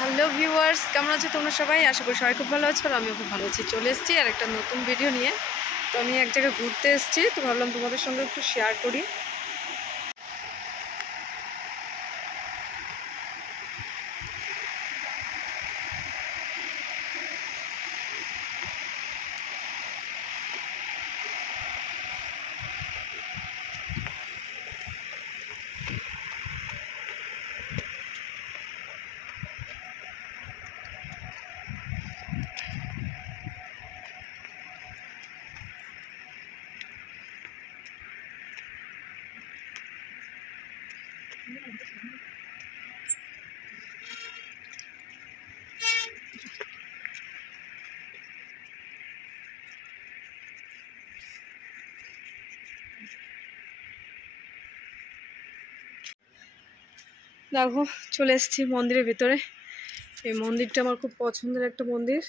Hello viewers, কেমন আছো তোমরা সবাই? আশা করি সবাই খুব ভালো আছো আর আমিও খুব ভালো আছি। চলে এসেছি আর একটা নতুন ভিডিও নিয়ে। তো আমি এক জায়গায় ঘুরতে এসেছি, তো ভাবলাম তোমাদের সঙ্গে একটু শেয়ার করি। দেখো, চলে এসেছি মন্দিরের ভিতরে। এই মন্দিরটা আমার খুব পছন্দের একটা মন্দির।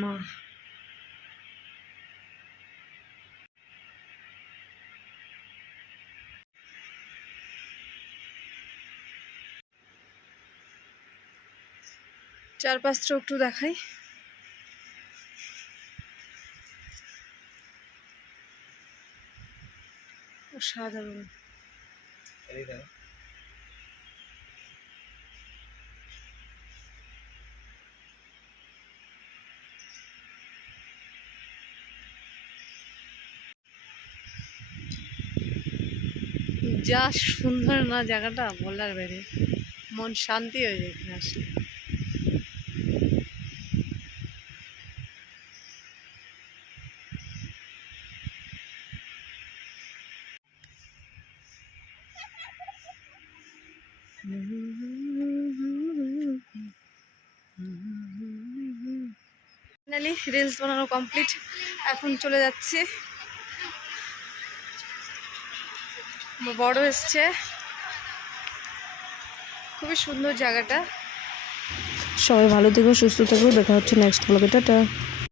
মা চারপাশটা একটু দেখাই। অসাধারণ। যা সুন্দর না জায়গাটা, বলার বাইরে। মন শান্তি হয়ে যায় এখানে আসলে। ফাইনালি রিলস বানানো কমপ্লিট। এখন চলে যাচ্ছি। বড় এসছে, খুবই সুন্দর জায়গাটা। সবাই ভালো থেকো, সুস্থ থেকো, দেখা হচ্ছে নেক্সট ব্লগে। টাটা।